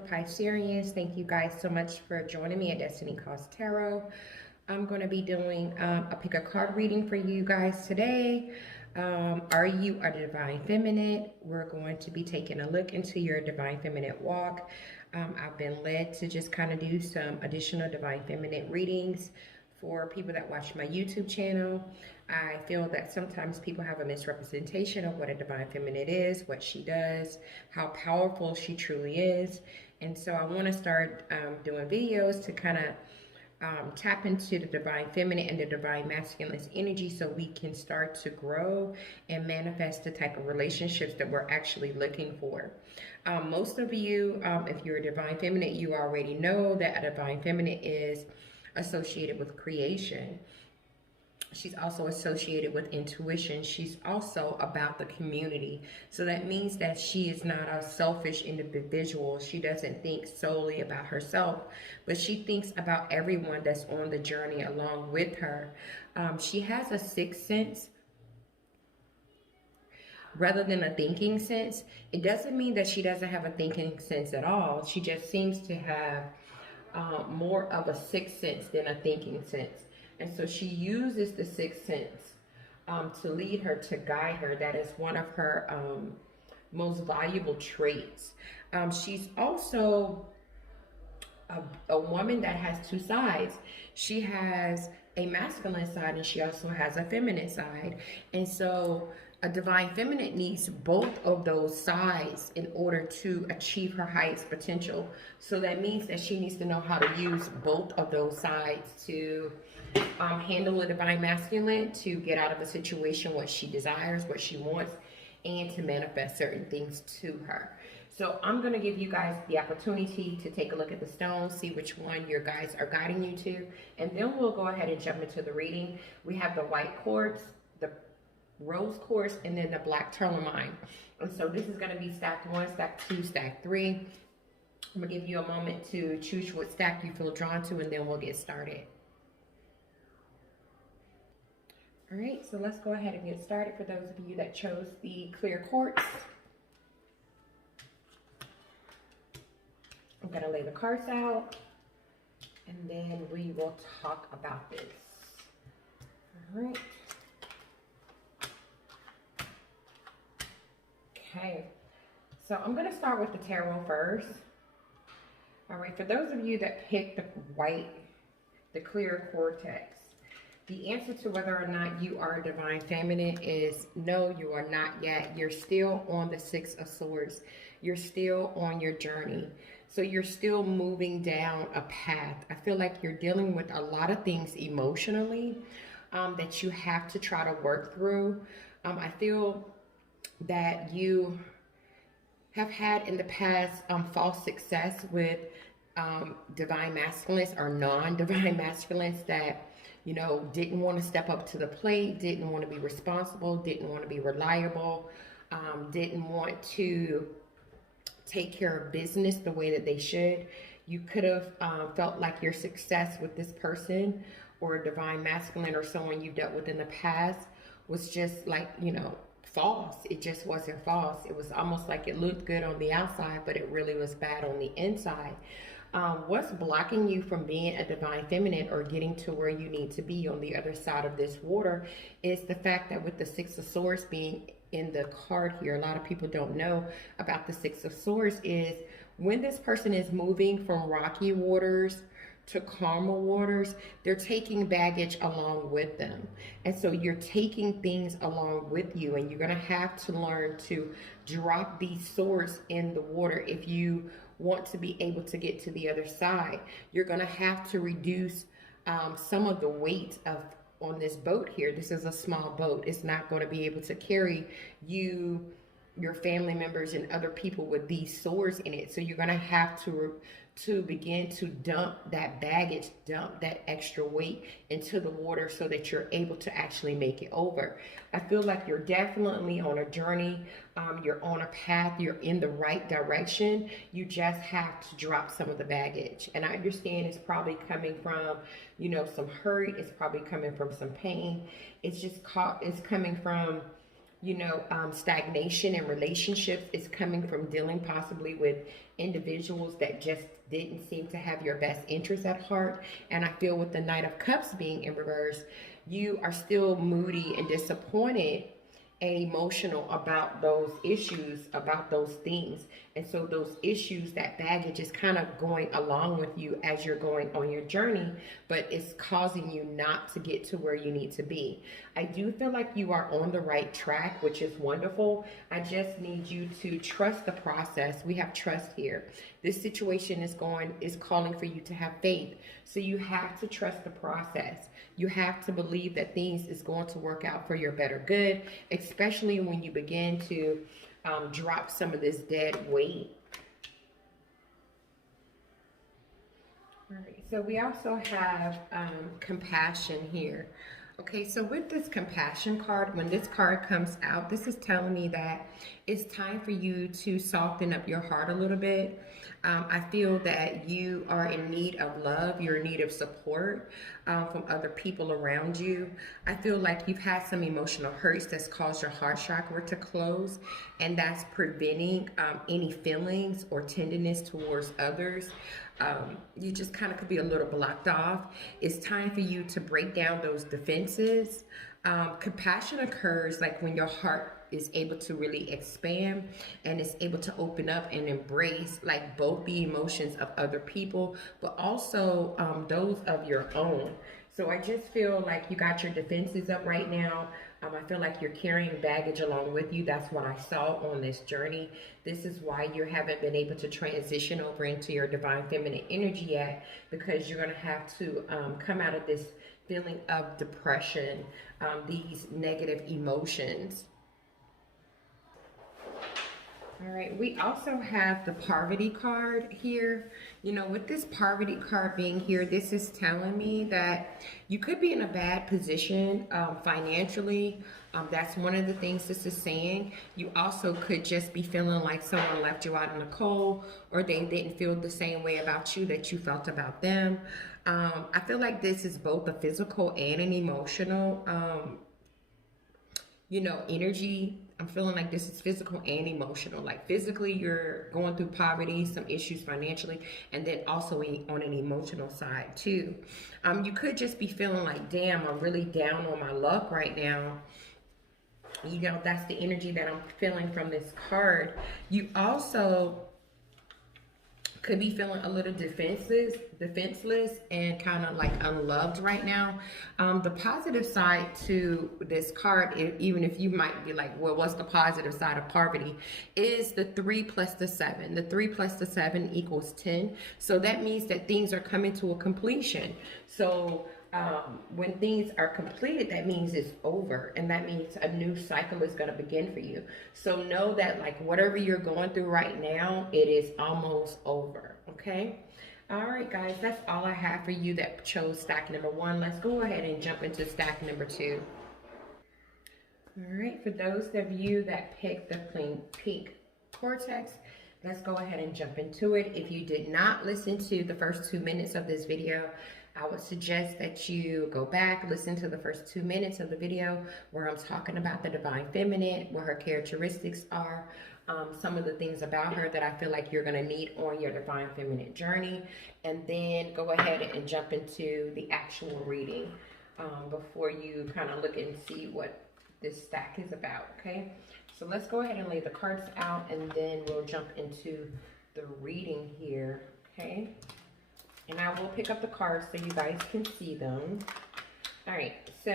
for Pisceans. Thank you guys so much for joining me at Destiny Calls Tarot. I'm going to be doing a pick a card reading for you guys today. Are you a divine feminine? We're going to be taking a look into your divine feminine walk. I've been led to just kind of do some additional divine feminine readings for people that watch my YouTube channel. I feel that sometimes people have a misrepresentation of what a divine feminine is, what she does, how powerful she truly is. And so I want to start doing videos to kind of tap into the divine feminine and the divine masculine's energy so we can start to grow and manifest the type of relationships that we're actually looking for. Most of you, if you're a divine feminine, you already know that a divine feminine is associated with creation. She's also associated with intuition. She's also about the community. So that means that she is not a selfish individual. She doesn't think solely about herself, but she thinks about everyone that's on the journey along with her. She has a sixth sense rather than a thinking sense. It doesn't mean that she doesn't have a thinking sense at all. She just seems to have more of a sixth sense than a thinking sense. And so she uses the sixth sense to lead her, to guide her. That is one of her most valuable traits. She's also a woman that has two sides. She has a masculine side and she also has a feminine side. And so a divine feminine needs both of those sides in order to achieve her highest potential. So that means that she needs to know how to use both of those sides to handle a divine masculine, to get out of a situation what she desires, what she wants, and to manifest certain things to her. So I'm going to give you guys the opportunity to take a look at the stones, see which one your guides are guiding you to, and then we'll go ahead and jump into the reading. We have the white quartz, the rose quartz, and then the black tourmaline. And so this is going to be stack 1, stack 2, stack 3. I'm going to give you a moment to choose what stack you feel drawn to, and then we'll get started. All right, so let's go ahead and get started. For those of you that chose the clear quartz, I'm going to lay the cards out, and then we will talk about this. All right. Okay, so I'm going to start with the tarot first. All right, for those of you that picked the white, the clear cortex, the answer to whether or not you are a divine feminine is no, you are not yet. You're still on the Six of Swords. You're still on your journey. So you're still moving down a path. I feel like you're dealing with a lot of things emotionally that you have to try to work through. I feel that you have had in the past false success with divine masculines or non-divine masculines that, you know, didn't want to step up to the plate, didn't want to be responsible, didn't want to be reliable, didn't want to take care of business the way that they should. You could have felt like your success with this person or a divine masculine or someone you dealt with in the past was just like, you know, false. It just wasn't false. It was almost like it looked good on the outside, but it really was bad on the inside. What's blocking you from being a divine feminine or getting to where you need to be on the other side of this water is the fact that with the Six of Swords being in the card here, a lot of people don't know about the Six of Swords is when this person is moving from rocky waters to calmer waters, they're taking baggage along with them. And so you're taking things along with you, and you're going to have to learn to drop these swords in the water if you want to be able to get to the other side. You're going to have to reduce some of the weight of on this boat here. This is a small boat. It's not going to be able to carry you, your family members, and other people with these swords in it. So you're going to have to begin to dump that baggage, dump that extra weight into the water so that you're able to actually make it over. I feel like you're definitely on a journey. You're on a path. You're in the right direction. You just have to drop some of the baggage. And I understand it's probably coming from, you know, some hurt. It's probably coming from some pain. It's coming from stagnation in relationships is coming from dealing possibly with individuals that just didn't seem to have your best interests at heart. And I feel with the Knight of Cups being in reverse, you are still moody and disappointed and emotional about those issues, about those things. And so those issues, that baggage is kind of going along with you as you're going on your journey, but it's causing you not to get to where you need to be. I do feel like you are on the right track, which is wonderful. I just need you to trust the process. We have trust here. This situation is calling for you to have faith. So you have to trust the process. You have to believe that things is going to work out for your better good, especially when you begin to drop some of this dead weight. All right, so we also have compassion here. Okay, so with this compassion card, when this card comes out, this is telling me that it's time for you to soften up your heart a little bit. I feel that you are in need of love. You're in need of support from other people around you. I feel like you've had some emotional hurts that's caused your heart chakra to close, and that's preventing any feelings or tenderness towards others. You just kind of could be a little blocked off. It's time for you to break down those defenses. Compassion occurs like when your heart is able to really expand and is able to open up and embrace like both the emotions of other people, but also those of your own. So I just feel like you got your defenses up right now. I feel like you're carrying baggage along with you. That's what I saw on this journey. This is why you haven't been able to transition over into your divine feminine energy yet, because you're going to have to come out of this feeling of depression, these negative emotions. All right, we also have the Poverty card here. With this Poverty card being here, this is telling me that you could be in a bad position financially. That's one of the things this is saying. You also could just be feeling like someone left you out in the cold, or they didn't feel the same way about you that you felt about them. I feel like this is both a physical and an emotional energy. I'm feeling like this is physical and emotional. Like physically, you're going through poverty, some issues financially, and then also on an emotional side too. You could just be feeling like, damn, I'm really down on my luck right now. That's the energy that I'm feeling from this card. You also could be feeling a little defenseless and kind of like unloved right now. The positive side to this card, even if you might be like, well, what's the positive side of poverty, is the 3 plus the 7. The 3 plus the 7 equals 10. So that means that things are coming to a completion. So when things are completed, that means it's over, and that means a new cycle is going to begin for you. So know that like whatever you're going through right now, it is almost over. Okay. All right, guys, that's all I have for you that chose stack number 1. Let's go ahead and jump into stack number 2. All right, for those of you that picked the pink cortex, let's go ahead and jump into it. If you did not listen to the first 2 minutes of this video, I would suggest that you go back, listen to the first 2 minutes of the video where I'm talking about the divine feminine, what her characteristics are, some of the things about her that I feel like you're going to need on your divine feminine journey, and then go ahead and jump into the actual reading before you kind of look and see what this stack is about, okay? So let's go ahead and lay the cards out, and then we'll jump into the reading here, okay? And I will pick up the cards so you guys can see them. All right, so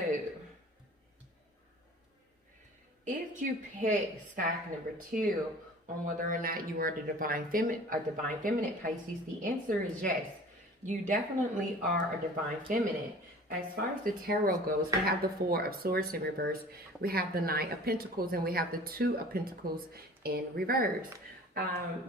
if you pick stack number 2 on whether or not you are the divine feminine Pisces, the answer is yes. You definitely are a divine feminine. As far as the tarot goes, we have the 4 of Swords in reverse, we have the 9 of Pentacles, and we have the 2 of Pentacles in reverse.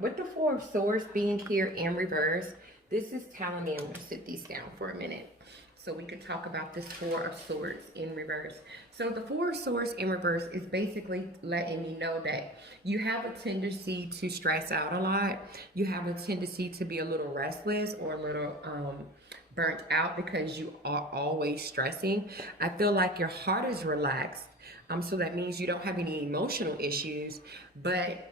With the 4 of Swords being here in reverse, this is telling me, I'm going to sit these down for a minute so we could talk about this 4 of Swords in reverse. So the 4 of Swords in reverse is basically letting me know that you have a tendency to stress out a lot. You have a tendency to be a little restless or a little burnt out because you are always stressing. I feel like your heart is relaxed. So that means you don't have any emotional issues, but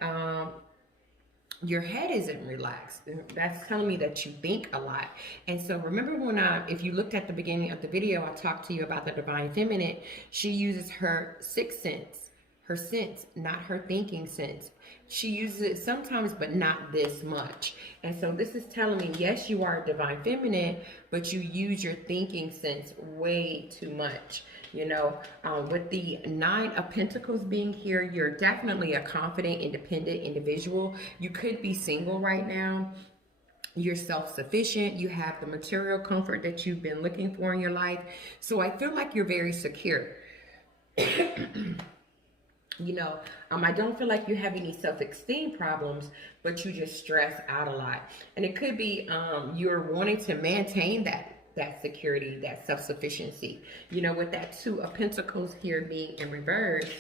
your head isn't relaxed. That's telling me that you think a lot. And so remember when if you looked at the beginning of the video, I talked to you about the divine feminine. She uses her sixth sense, her sense, not her thinking sense. She uses it sometimes, but not this much. And so this is telling me, yes, you are a divine feminine, but you use your thinking sense way too much. You know, with the Nine of Pentacles being here, you're definitely a confident, independent individual. You could be single right now. You're self-sufficient. You have the material comfort that you've been looking for in your life. So I feel like you're very secure. You know, I don't feel like you have any self-esteem problems, but you just stress out a lot. And it could be you're wanting to maintain that security, that self-sufficiency. You know, with that Two of Pentacles here being in reverse,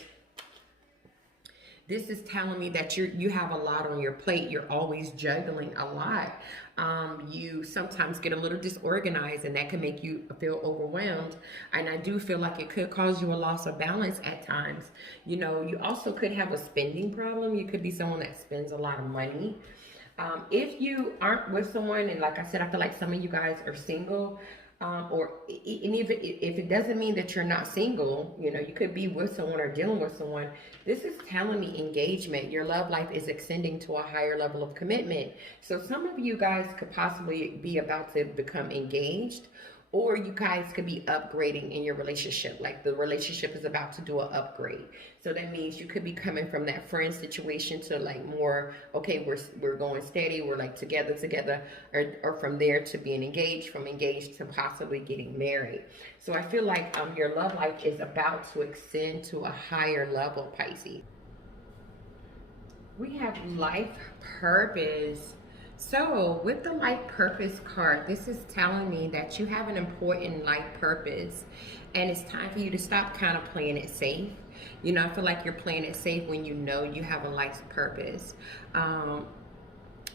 this is telling me that you have a lot on your plate. You're always juggling a lot. You sometimes get a little disorganized, and that can make you feel overwhelmed. And I do feel like it could cause you a loss of balance at times. You know, you also could have a spending problem. You could be someone that spends a lot of money. If you aren't with someone, and like I said, I feel like some of you guys are single, or if it doesn't mean that you're not single, you know, you could be with someone or dealing with someone. This is telling me engagement. Your love life is extending to a higher level of commitment. So some of you guys could possibly be about to become engaged, or you guys could be upgrading in your relationship. Like the relationship is about to do an upgrade. So that means you could be coming from that friend situation to like more, okay, we're going steady, we're like together, or from there to being engaged, from engaged to possibly getting married. So I feel like your love life is about to extend to a higher level, Pisces. We have life purpose. So with the life purpose card, this is telling me that you have an important life purpose, and it's time for you to stop kind of playing it safe. You know, I feel like you're playing it safe when you know you have a life purpose.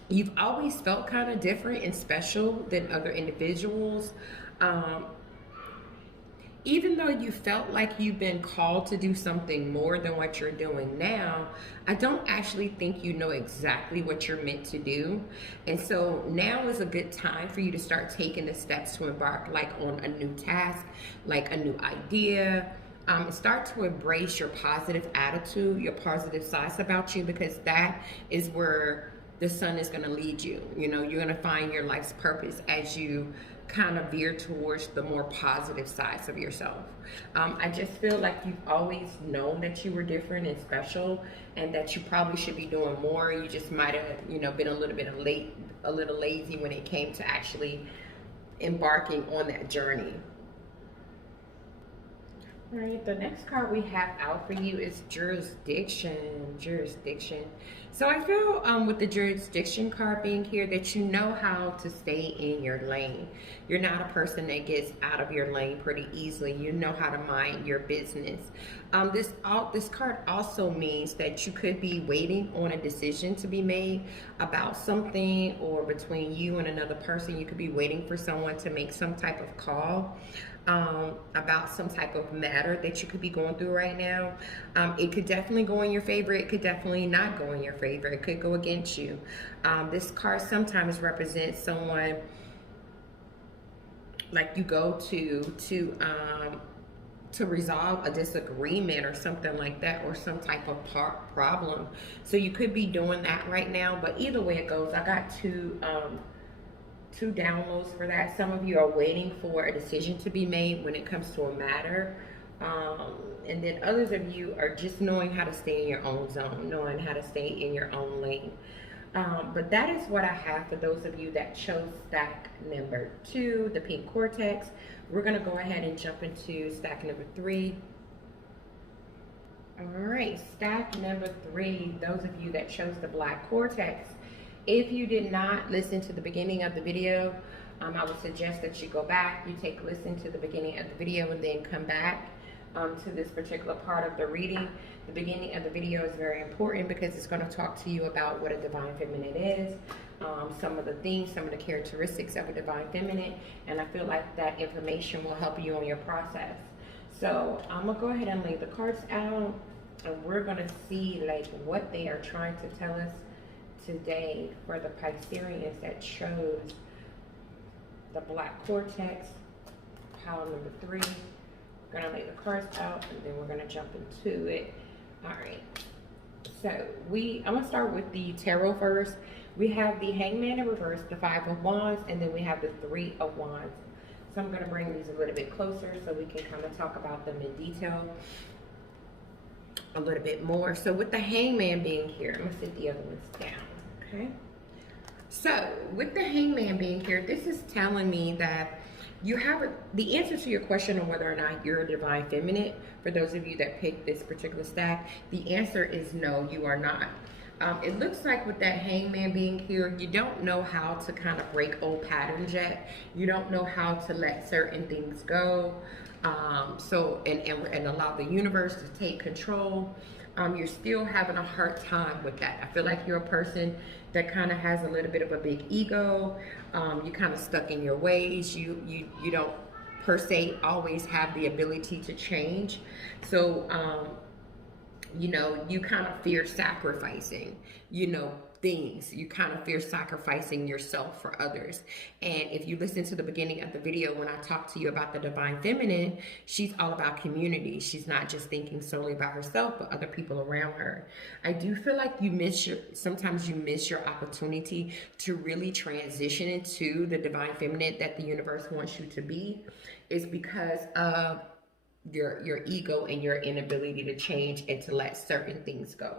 You've always felt kind of different and special than other individuals. Even though you felt like you've been called to do something more than what you're doing now, I don't actually think you know exactly what you're meant to do. And so now is a good time for you to start taking the steps to embark like on a new task, like a new idea. Start to embrace your positive attitude, your positive sides about you, because that is where the sun is going to lead you. You know, you're going to find your life's purpose as you kind of veer towards the more positive sides of yourself. I just feel like you've always known that you were different and special, and that you probably should be doing more. You just might have, you know, been a little bit late, a little lazy when it came to actually embarking on that journey. All right, the next card we have out for you is jurisdiction. So I feel with the jurisdiction card being here that you know how to stay in your lane. You're not a person that gets out of your lane pretty easily. You know how to mind your business. This card also means that you could be waiting on a decision to be made about something, or between you and another person. You could be waiting for someone to make some type of call about some type of matter that you could be going through right now. It could definitely go in your favor. It could definitely not go in your favor. It could go against you. This card sometimes represents someone like you go to resolve a disagreement or something like that, or some type of problem. So you could be doing that right now, but either way it goes, I got two downloads for that. Some of you are waiting for a decision to be made when it comes to a matter, and then others of you are just knowing how to stay in your own zone, knowing how to stay in your own lane. But that is what I have for those of you that chose stack number 2, the pink cortex. We're going to go ahead and jump into stack number 3. All right, stack number 3, those of you that chose the black cortex. If you did not listen to the beginning of the video, I would suggest that you go back, you take a listen to the beginning of the video, and then come back to this particular part of the reading. The beginning of the video is very important because it's going to talk to you about what a divine feminine is, some of the things, some of the characteristics of a divine feminine, and I feel like that information will help you on your process. So I'm gonna go ahead and lay the cards out, and we're gonna see like what they are trying to tell us today for the Pisceans that chose the black cortex, pile number 3. We're gonna lay the cards out, and then we're gonna jump into it. All right. So I'm gonna start with the tarot first. We have the Hangman in reverse, the 5 of Wands, and then we have the 3 of Wands. So I'm gonna bring these a little bit closer so we can kind of talk about them in detail a little bit more. So with the Hangman being here, I'm gonna sit the other ones down, okay? So with the Hangman being here, this is telling me that you have the answer to your question on whether or not you're a divine feminine. For those of you that picked this particular stack, the answer is no, you are not. It looks like with that Hangman being here, you don't know how to kind of break old patterns yet. You don't know how to let certain things go. And allow the universe to take control. You're still having a hard time with that. I feel like you're a person that kind of has a little bit of a big ego. You're kind of stuck in your ways. You don't per se always have the ability to change. So you kind of fear sacrificing, things. You kind of fear sacrificing yourself for others. And if you listen to the beginning of the video when I talked to you about the divine feminine, she's all about community. She's not just thinking solely about herself, but other people around her. I do feel like sometimes you miss your opportunity to really transition into the divine feminine that the universe wants you to be, is because of your ego and your inability to change and to let certain things go.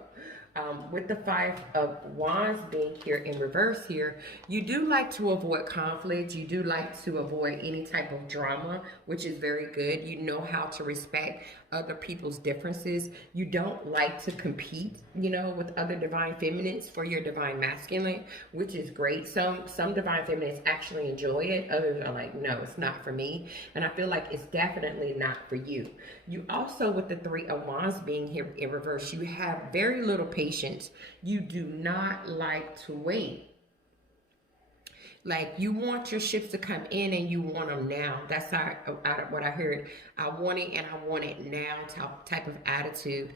With the 5 of Wands being here in reverse here, you do like to avoid conflict. You do like to avoid any type of drama, which is very good. You know how to respect other people's differences. You don't like to compete, with other divine feminines for your divine masculine, which is great. Some divine feminines actually enjoy it. Others are like, no, it's not for me. And I feel like it's definitely not for you. You also, with the 3 of Wands being here in reverse, you have very little patience. You do not like to wait. Like, you want your ships to come in and you want them now. That's what I heard. I want it and I want it now type of attitude.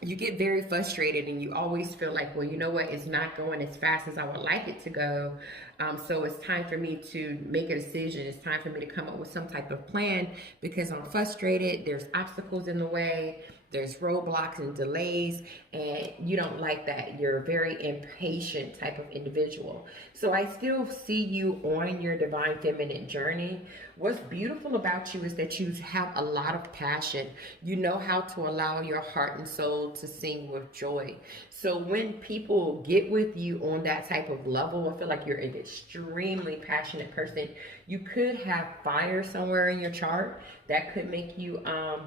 You get very frustrated and you always feel like, well, you know what? It's not going as fast as I would like it to go. So it's time for me to make a decision. It's time for me to come up with some type of plan because I'm frustrated. There's obstacles in the way. There's roadblocks and delays, and you don't like that. You're a very impatient type of individual. So I still see you on your divine feminine journey. What's beautiful about you is that you have a lot of passion. You know how to allow your heart and soul to sing with joy. So when people get with you on that type of level, I feel like you're an extremely passionate person. You could have fire somewhere in your chart that could make you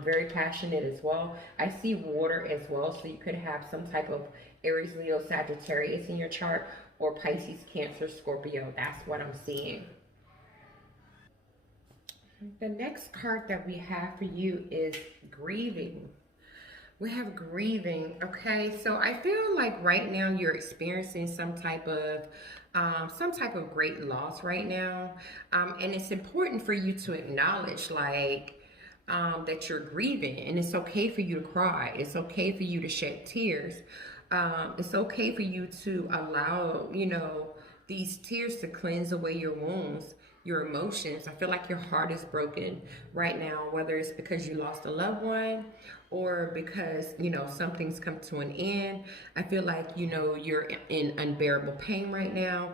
very passionate as well. I see water as well, so you could have some type of Aries, Leo, Sagittarius in your chart, or Pisces, Cancer, Scorpio. That's what I'm seeing. The next card that we have for you is grieving. We have grieving, okay? So I feel like right now you're experiencing some type of great loss right now. And it's important for you to acknowledge that you're grieving, and it's okay for you to cry. It's okay for you to shed tears. It's okay for you to allow, these tears to cleanse away your wounds, your emotions. I feel like your heart is broken right now, whether it's because you lost a loved one or because, something's come to an end. I feel like, you're in unbearable pain right now.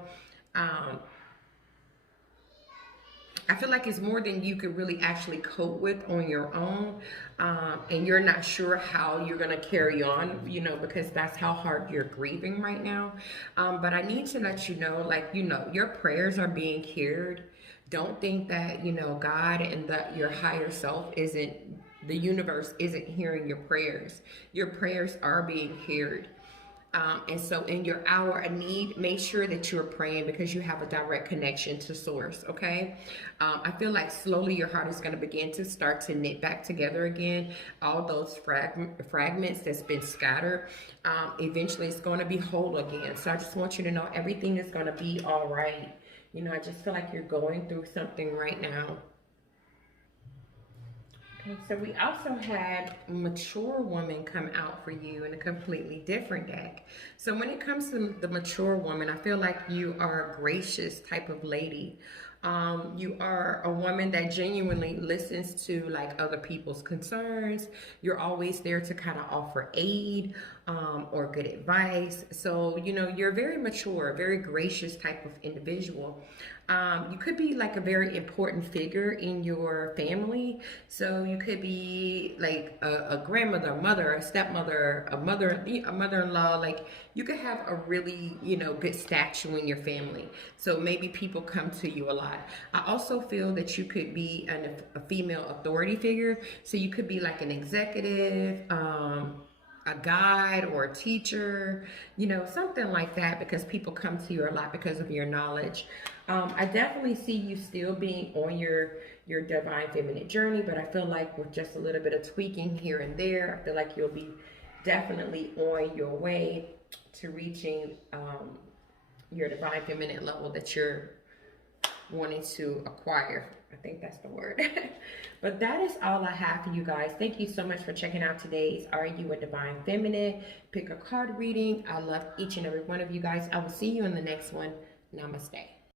I feel like it's more than you could really actually cope with on your own. And you're not sure how you're going to carry on, because that's how hard you're grieving right now. But I need to let you know, your prayers are being heard. Don't think that, God and your higher self the universe isn't hearing your prayers. Your prayers are being heard. And so in your hour of need, make sure that you're praying because you have a direct connection to source, okay? I feel like slowly your heart is going to begin to start to knit back together again. All those fragments that's been scattered, eventually it's going to be whole again. So I just want you to know everything is going to be all right. I just feel like you're going through something right now. Okay, so we also had mature woman come out for you in a completely different deck. So when it comes to the mature woman, I feel like you are a gracious type of lady. You are a woman that genuinely listens to like other people's concerns. You're always there to kind of offer aid or good advice. So, you know, you're very mature, very gracious type of individual. You could be like a very important figure in your family. So you could be like a grandmother, a mother, a stepmother, a mother-in-law. Like you could have a really, you know, good statue in your family. So maybe people come to you a lot. I also feel that you could be a female authority figure. So you could be like an executive, a guide or a teacher, you know, something like that, because people come to you a lot because of your knowledge. I definitely see you still being on your divine feminine journey, but I feel like with just a little bit of tweaking here and there, I feel like you'll be definitely on your way to reaching your divine feminine level that you're wanting to acquire. I think that's the word. But that is all I have for you guys. Thank you so much for checking out today's Are You a Divine Feminine? Pick a card reading. I love each and every one of you guys. I will see you in the next one. Namaste.